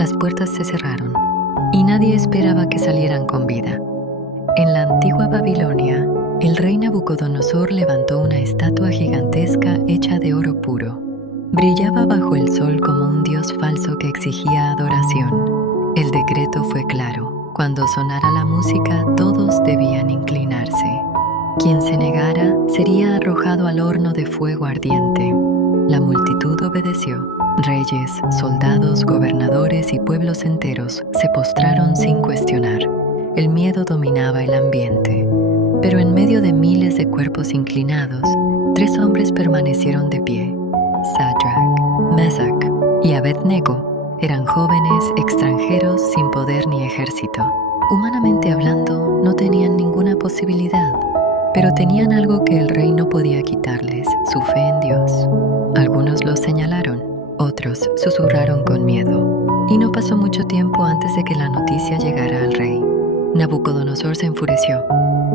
las puertas se cerraron y nadie esperaba que salieran con vida. En la antigua Babilonia, el rey Nabucodonosor levantó una estatua gigantesca hecha de oro puro. Brillaba bajo el sol como un dios falso que exigía adoración. El decreto fue claro: cuando sonara la música, todos debían inclinarse. Quien se negara sería arrojado al horno de fuego ardiente. La multitud obedeció. Reyes, soldados, gobernadores y pueblos enteros se postraron sin cuestionar. El miedo dominaba el ambiente. Pero en medio de miles de cuerpos inclinados, 3 hombres permanecieron de pie. Sadrach, Mesach y Abednego eran jóvenes extranjeros sin poder ni ejército. Humanamente hablando, no tenían ninguna posibilidad, pero tenían algo que el rey no podía quitarles: su fe en Dios. Algunos los señalaron, otros susurraron con miedo. Y no pasó mucho tiempo antes de que la noticia llegara al rey. Nabucodonosor se enfureció.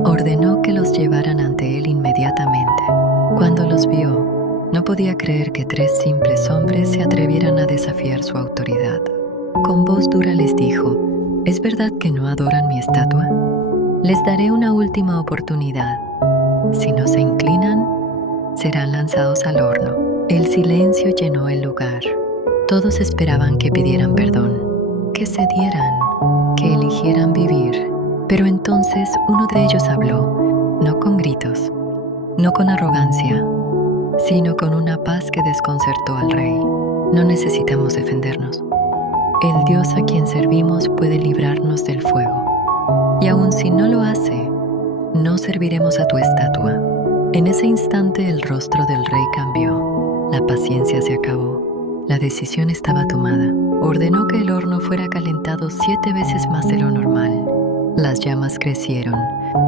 Ordenó que los llevaran ante él inmediatamente. Cuando los vio, no podía creer que 3 simples hombres se atrevieran a desafiar su autoridad. Con voz dura les dijo: ¿es verdad que no adoran mi estatua? Les daré una última oportunidad. Si no se inclinan, serán lanzados al horno. El silencio llenó el lugar. Todos esperaban que pidieran perdón, que cedieran, que eligieran vivir. Pero entonces uno de ellos habló, no con gritos, no con arrogancia, sino con una paz que desconcertó al rey. No necesitamos defendernos. El Dios a quien servimos puede librarnos del fuego. Y aun si no lo hace, no serviremos a tu estatua. En ese instante el rostro del rey cambió. La paciencia se acabó. La decisión estaba tomada. Ordenó que el horno fuera calentado 7 veces más de lo normal. Las llamas crecieron,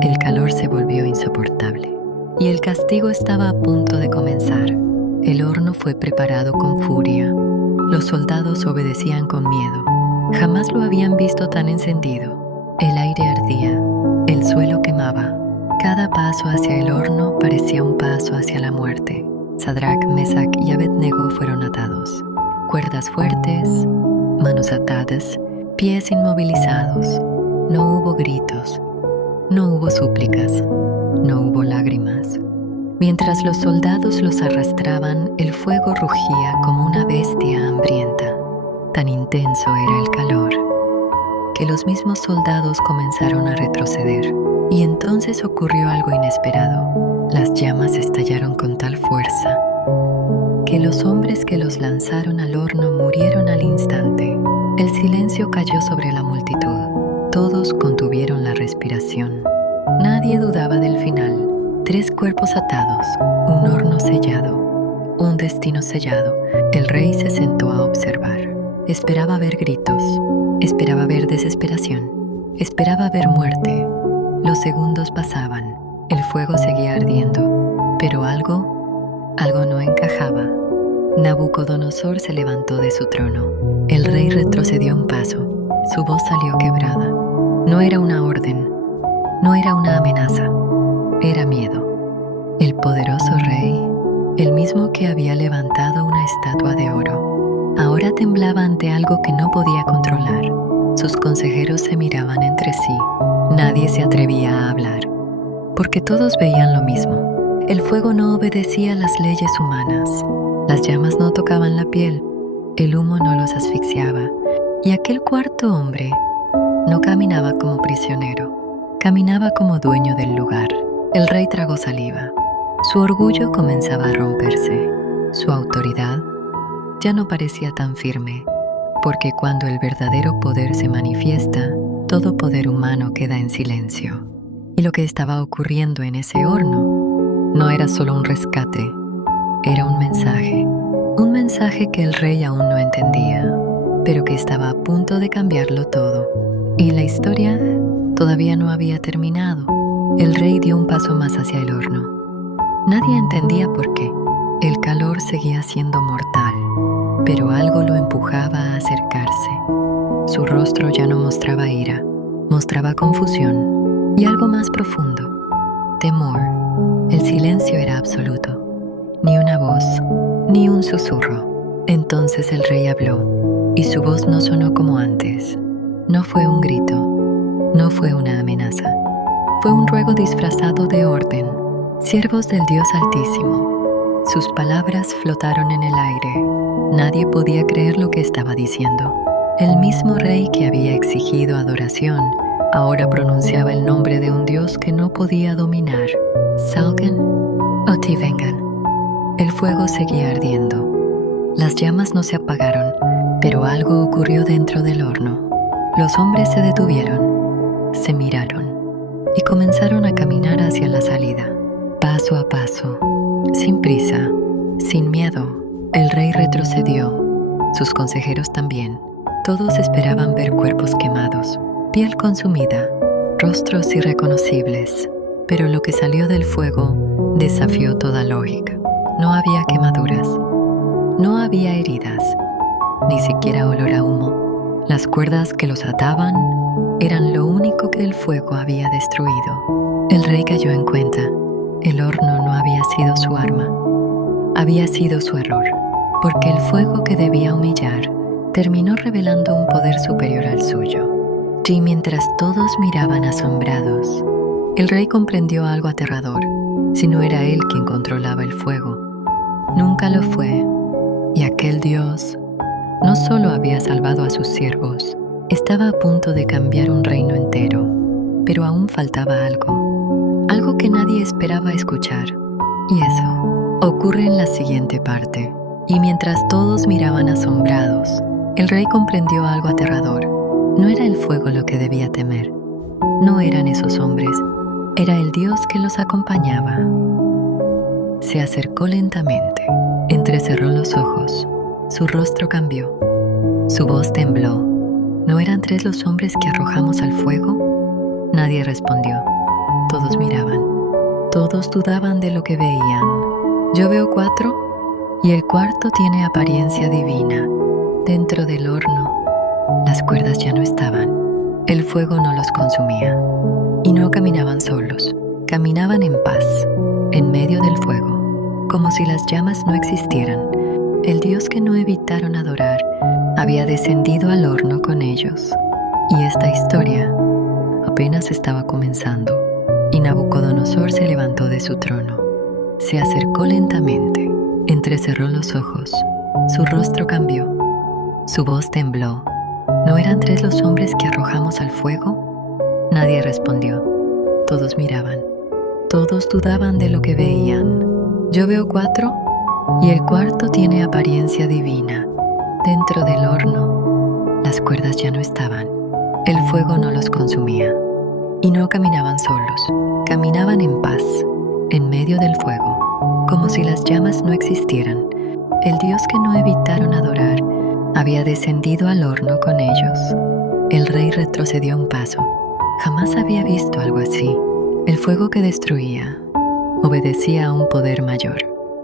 el calor se volvió insoportable. Y el castigo estaba a punto de comenzar. El horno fue preparado con furia. Los soldados obedecían con miedo. Jamás lo habían visto tan encendido. El aire ardía, el suelo quemaba. Cada paso hacia el horno parecía un paso hacia la muerte. Sadrach, Mesach y Abednego fueron atados. Cuerdas fuertes, manos atadas, pies inmovilizados. No hubo gritos, no hubo súplicas, no hubo lágrimas. Mientras los soldados los arrastraban, el fuego rugía como una bestia hambrienta. Tan intenso era el calor, que los mismos soldados comenzaron a retroceder. Y entonces ocurrió algo inesperado. Las llamas estallaron con tal fuerza que los hombres que los lanzaron al horno murieron al instante. El silencio cayó sobre la multitud. Todos contuvieron la respiración. Nadie dudaba del final. 3 cuerpos atados, un horno sellado, un destino sellado. El rey se sentó a observar. Esperaba ver gritos, esperaba ver desesperación, esperaba ver muerte. Los segundos pasaban, el fuego seguía ardiendo, pero algo no encajaba. Nabucodonosor se levantó de su trono. El rey retrocedió un paso. Su voz salió quebrada. No era una orden, no era una amenaza, era miedo. El poderoso rey, el mismo que había levantado una estatua de oro, ahora temblaba ante algo que no podía controlar. Sus consejeros se miraban entre sí. Nadie se atrevía a hablar, porque todos veían lo mismo. El fuego no obedecía a las leyes humanas. Las llamas no tocaban la piel, el humo no los asfixiaba. Y aquel cuarto hombre no caminaba como prisionero, caminaba como dueño del lugar. El rey tragó saliva. Su orgullo comenzaba a romperse. Su autoridad ya no parecía tan firme, porque cuando el verdadero poder se manifiesta, todo poder humano queda en silencio. Y lo que estaba ocurriendo en ese horno no era solo un rescate, era un mensaje que el rey aún no entendía, pero que estaba a punto de cambiarlo todo. Y la historia todavía no había terminado. El rey dio un paso más hacia el horno. Nadie entendía por qué. El calor seguía siendo mortal, pero algo lo empujaba a acercarse. Su rostro ya no mostraba ira, mostraba confusión y algo más profundo, temor. El silencio era absoluto. Ni una voz, ni un susurro. Entonces el rey habló. y su voz no sonó como antes. No fue un grito, no fue una amenaza. Fue un ruego disfrazado de orden. Siervos del Dios Altísimo. Sus palabras flotaron en el aire. Nadie podía creer lo que estaba diciendo. El mismo rey que había exigido adoración, ahora pronunciaba el nombre de un Dios que no podía dominar. Salgan o te vengan. El fuego seguía ardiendo. Las llamas no se apagaron, pero algo ocurrió dentro del horno. Los hombres se detuvieron, se miraron y comenzaron a caminar hacia la salida. Paso a paso, sin prisa, sin miedo, el rey retrocedió. Sus consejeros también. Todos esperaban ver cuerpos quemados, piel consumida, rostros irreconocibles. Pero lo que salió del fuego desafió toda lógica. No había quemaduras, no había heridas, ni siquiera olor a humo. Las cuerdas que los ataban eran lo único que el fuego había destruido. El rey cayó en cuenta. El horno no había sido su arma, había sido su error, porque el fuego que debía humillar terminó revelando un poder superior al suyo. Y mientras todos miraban asombrados, el rey comprendió algo aterrador. Si no era él quien controlaba el fuego, nunca lo fue. Y aquel Dios no solo había salvado a sus siervos, estaba a punto de cambiar un reino entero, pero aún faltaba algo que nadie esperaba escuchar. Y eso ocurre en la siguiente parte. Y mientras todos miraban asombrados, el rey comprendió algo aterrador. No era el fuego lo que debía temer. No eran esos hombres. Era el Dios que los acompañaba. Se acercó lentamente, entrecerró los ojos. Su rostro cambió. Su voz tembló. ¿No eran 3 los hombres que arrojamos al fuego? Nadie respondió. Todos miraban. Todos dudaban de lo que veían. Yo veo 4 y el cuarto tiene apariencia divina. Dentro del horno, las cuerdas ya no estaban. El fuego no los consumía. Y no caminaban solos. Caminaban en paz, en medio del fuego, como si las llamas no existieran. El Dios que no evitaron adorar había descendido al horno con ellos. Y esta historia apenas estaba comenzando. Y Nabucodonosor se levantó de su trono. Se acercó lentamente, entrecerró los ojos. Su rostro cambió. Su voz tembló. ¿No eran 3 los hombres que arrojamos al fuego? Nadie respondió. Todos miraban. Todos dudaban de lo que veían. Yo veo 4 y el cuarto tiene apariencia divina. Dentro del horno, las cuerdas ya no estaban. El fuego no los consumía. Y no caminaban solos. Caminaban en paz, en medio del fuego, como si las llamas no existieran. El Dios que no evitaron adorar había descendido al horno con ellos. El rey retrocedió un paso. Jamás había visto algo así. El fuego que destruía obedecía a un poder mayor.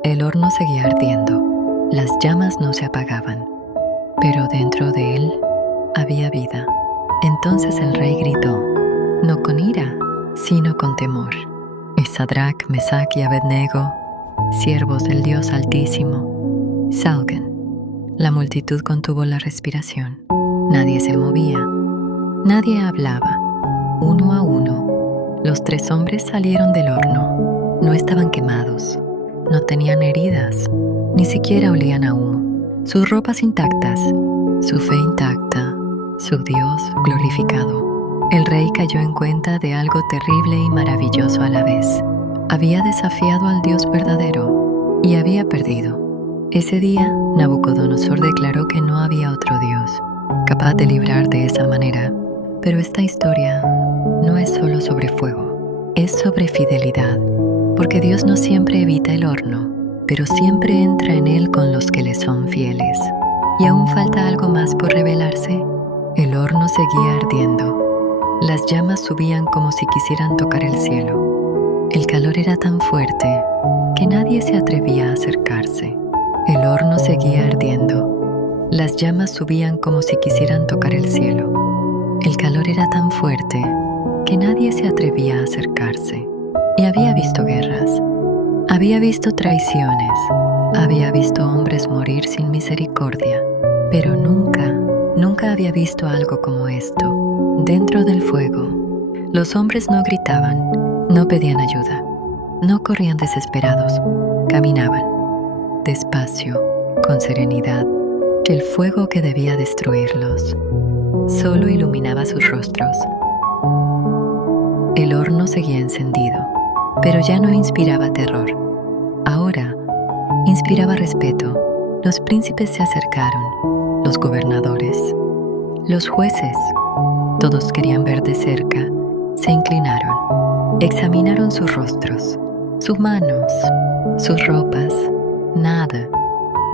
El horno seguía ardiendo. Las llamas no se apagaban. Pero dentro de él había vida. Entonces el rey gritó, no con ira, sino con temor. Sadrach, Mesach y Abednego, siervos del Dios Altísimo, salgan. La multitud contuvo la respiración. Nadie se movía. Nadie hablaba. Uno a uno, los 3 hombres salieron del horno. No estaban quemados. No tenían heridas. Ni siquiera olían a humo. Sus ropas intactas. Su fe intacta. Su Dios glorificado. El rey cayó en cuenta de algo terrible y maravilloso a la vez. Había desafiado al Dios verdadero y había perdido. Ese día, Nabucodonosor declaró que no había otro Dios capaz de librar de esa manera. Pero esta historia no es solo sobre fuego, es sobre fidelidad, porque Dios no siempre evita el horno, pero siempre entra en él con los que le son fieles. Y aún falta algo más por revelarse. El horno seguía ardiendo. Las llamas subían como si quisieran tocar el cielo. El calor era tan fuerte que nadie se atrevía a acercarse. El horno seguía ardiendo. Las llamas subían como si quisieran tocar el cielo. El calor era tan fuerte que nadie se atrevía a acercarse. Y había visto guerras. Había visto traiciones. Había visto hombres morir sin misericordia. Pero nunca Nunca había visto algo como esto. Dentro del fuego, los hombres no gritaban, no pedían ayuda, no corrían desesperados, caminaban despacio, con serenidad. El fuego que debía destruirlos solo iluminaba sus rostros. El horno seguía encendido, pero ya no inspiraba terror. Ahora inspiraba respeto. Los príncipes se acercaron, los gobernadores, los jueces. Todos querían ver de cerca. Se inclinaron, examinaron sus rostros, sus manos, sus ropas. Nada,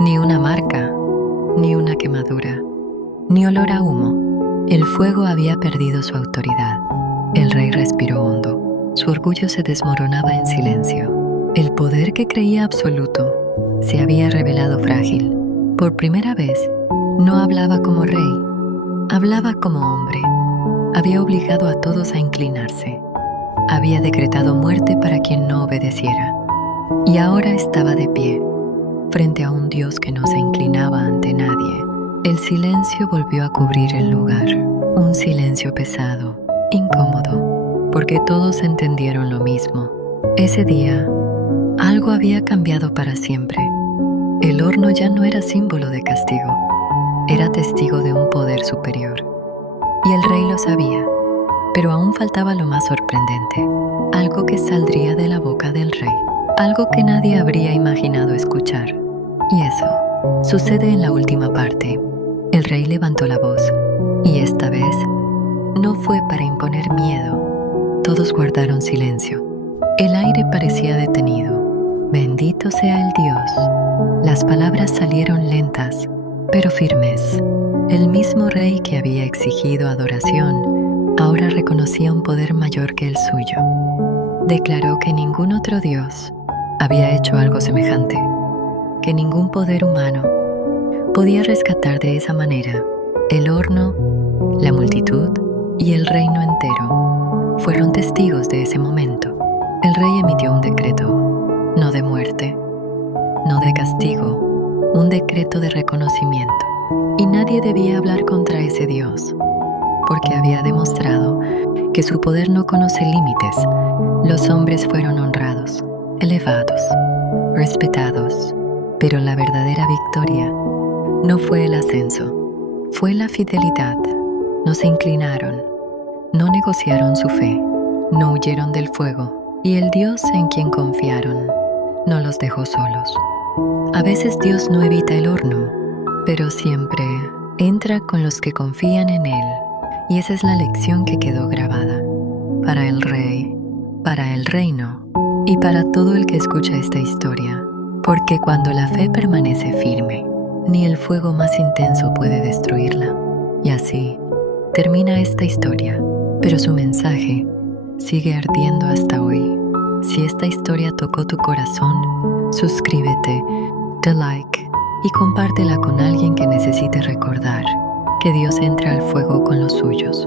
ni una marca, ni una quemadura, ni olor a humo. El fuego había perdido su autoridad. El rey respiró hondo. Su orgullo se desmoronaba en silencio. El poder que creía absoluto se había revelado frágil. Por primera vez, no hablaba como rey, hablaba como hombre. Había obligado a todos a inclinarse. Había decretado muerte para quien no obedeciera. Y ahora estaba de pie, frente a un Dios que no se inclinaba ante nadie. El silencio volvió a cubrir el lugar. Un silencio pesado, incómodo, porque todos entendieron lo mismo. Ese día, algo había cambiado para siempre. El horno ya no era símbolo de castigo, era testigo de un poder superior. Y el rey lo sabía, pero aún faltaba lo más sorprendente, algo que saldría de la boca del rey, algo que nadie habría imaginado escuchar. Y eso sucede en la última parte. El rey levantó la voz, y esta vez no fue para imponer miedo. Todos guardaron silencio. El aire parecía detenido. Bendito sea el Dios. Las palabras salieron lentas, pero firmes. El mismo rey que había exigido adoración, ahora reconocía un poder mayor que el suyo. Declaró que ningún otro Dios había hecho algo semejante, que ningún poder humano podía rescatar de esa manera. El horno, la multitud y el reino entero fueron testigos de ese momento. El rey emitió un decreto, no de muerte, no de castigo, un decreto de reconocimiento. Y nadie debía hablar contra ese Dios, porque había demostrado que su poder no conoce límites. Los hombres fueron honrados, elevados, respetados, pero la verdadera victoria no fue el ascenso, fue la fidelidad. No se inclinaron, no negociaron su fe, no huyeron del fuego, y el Dios en quien confiaron no los dejó solos. A veces Dios no evita el horno, pero siempre entra con los que confían en Él. Y esa es la lección que quedó grabada para el rey, para el reino y para todo el que escucha esta historia. Porque cuando la fe permanece firme, ni el fuego más intenso puede destruirla. Y así termina esta historia, pero su mensaje sigue ardiendo hasta hoy. Si esta historia tocó tu corazón, suscríbete, da like y compártela con alguien que necesite recordar que Dios entra al fuego con los suyos.